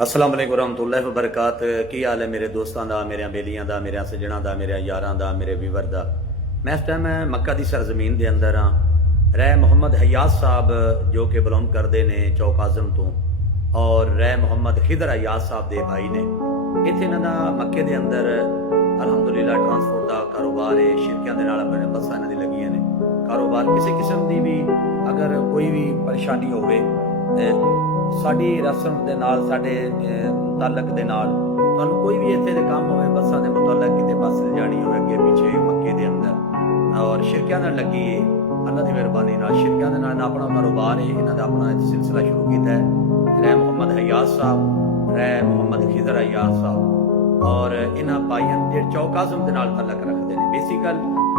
अस्सलाम वालेकुम रहमतुल्लाहि व बरकातहू। की हाल है मेरे दोस्तों का, मेरे बेलियां का, मेरे सज्जणों का, मेरे यारां का, मेरे व्यूवर का। मैं इस टाइम मक्का की सरजमीन के अंदर हाँ। रह मोहम्मद हयाज साहब जो कि बिलोंग करते हैं चौक आजम तो, और रह मोहम्मद खिदर हयाज साहब के भाई ने इत्थे इन्हां दा मक्के के अंदर अलहमदुलिल्लाह ट्रांसपोर्ट का कारोबार है। शिरकियां दे नाल बसां इन्हां दी लगियां ने। कारोबार किसी किस्म की भी अगर कोई भी परेशानी होवे साडी रस्म दे नाल साडे मुतालक दे नाल तुहानूं कोई भी इत्थे दे काम होवे बसां दे मुतालक किते पासे जानी होवे अगे पीछे मक्के दे अंदर और शिरकियां नाल लगी है। अल्लाह दी मेहरबानी नाल शिरकियां दे नाल अपना कारोबार है। इन्हां दा अपना सिलसिला शुरू कीता है। रह मोहम्मद हयाज साहब, रह मोहम्मद खिदर हयाज साहब और इन्हां भाइयां जे चौक आजम दे नाल तलक रखते हैं। बेसिकल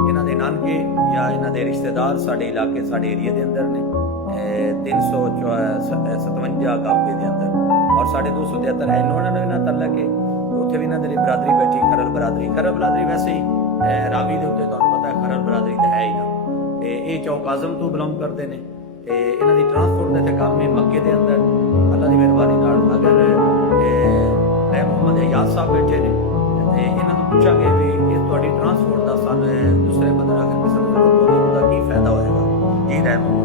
इन्हां दे नानके या इन्हां दे रिश्तेदार साडे इलाके साडे एरिए दे अंदर ने 357 गाबे के अंदर और 273 है इन्होंने तलक है। उत्थे भी इन्होंने बरादरी बैठी खरल बरादरी वैसे ही रावी के उत्ते तुहानूं पता है खरल बरादरी तो है ही ना। तो ये चौक आजम तो बिलोंग करते हैं। तो इन्हों की ट्रांसपोर्ट के काम है मक्के के अंदर। अल्लाह की मेहरबानी नाल अगर रह मोहम्मद हयाज साहब बैठे ने तो इन्हों को पूछांगे भी कि तुहाडी ट्रांसपोर्ट का सानूं दूसरे बंदे अगर किसी को जरूरत होवे उहदा की फायदा होएगा। जी रह मोहम्मद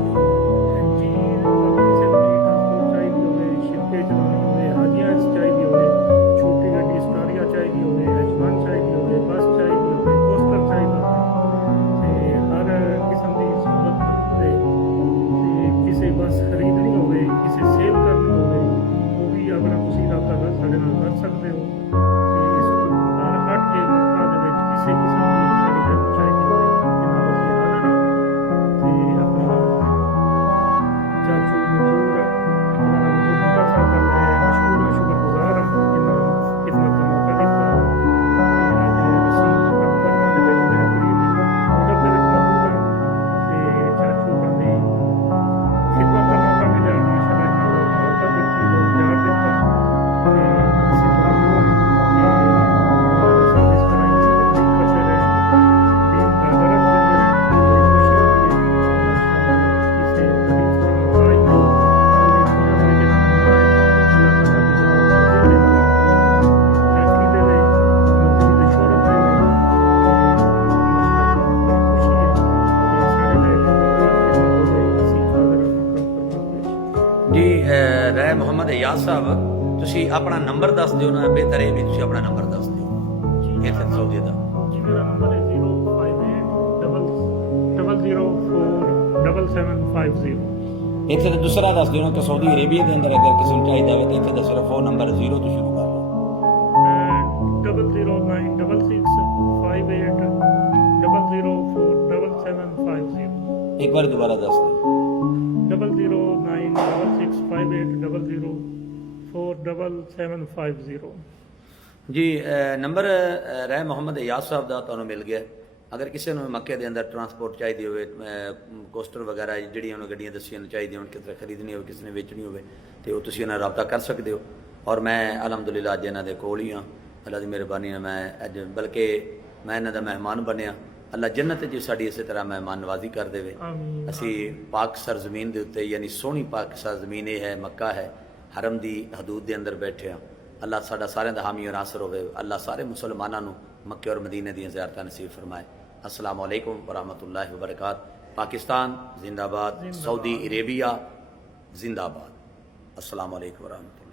जी रह मोहम्मद हयाज साहब तुसी अपना नंबर दस दिओ ना। बेहतर है भी तुसी अपना नंबर दस दिओ। ये फिर सऊदी दा जी मेरा नंबर है 058000750। इत्थे ते दूसरा दस दिओ ना कि सऊदी अरेबिया के अंदर अगर किसी को चाहिए हो तो इत्थे दा सिर्फ फोन नंबर 0 तो शुरू कर लो। 0096650047750। एक बार दोबारा दस दिओ। 0096650047750। जी नंबर रह मोहम्मद हयाज साहब का तुहानूं मिल गया। अगर किसी ने मक्के के अंदर ट्रांसपोर्ट चाहिए हो कोस्टर वगैरह जिहड़ियां गड्डियां दसियां चाहिए हो किसी ने खरीदनी हो किसी ने बेचनी हो तो वो तुसीं इन्हां रब्ता कर सकते हो। और मैं अलहमदुलिल्लाह अज इन्हां दे कोल ही हाँ। अल्लाह की मेहरबानी है मैं अज बल्कि मैं इन्हां दा मेहमान बनया। अल्लाह जन्नत जी साडी इस तरह मेहमान नवाजी कर देवे। असी पाक सरजमीन के उत्ते यानी सोहनी पाक सरजमीन ये है मक्का है हरम की हदूद के अंदर बैठे हाँ। अल्लाह साडा सारिਆਂ ਦਾ हामी और आसर होवे। अल्लाह सारे मुसलमानों को मक्के और मदीने दी ज़ियारतां नसीब फरमाए। अस्सलाम वालेकुम वरहमतुल्लाहि वबरकात। पाकिस्तान जिंदाबाद, सऊदी अरेबिया जिंदाबाद। अस्सलाम वालेकुम वरहमतुल्लाह।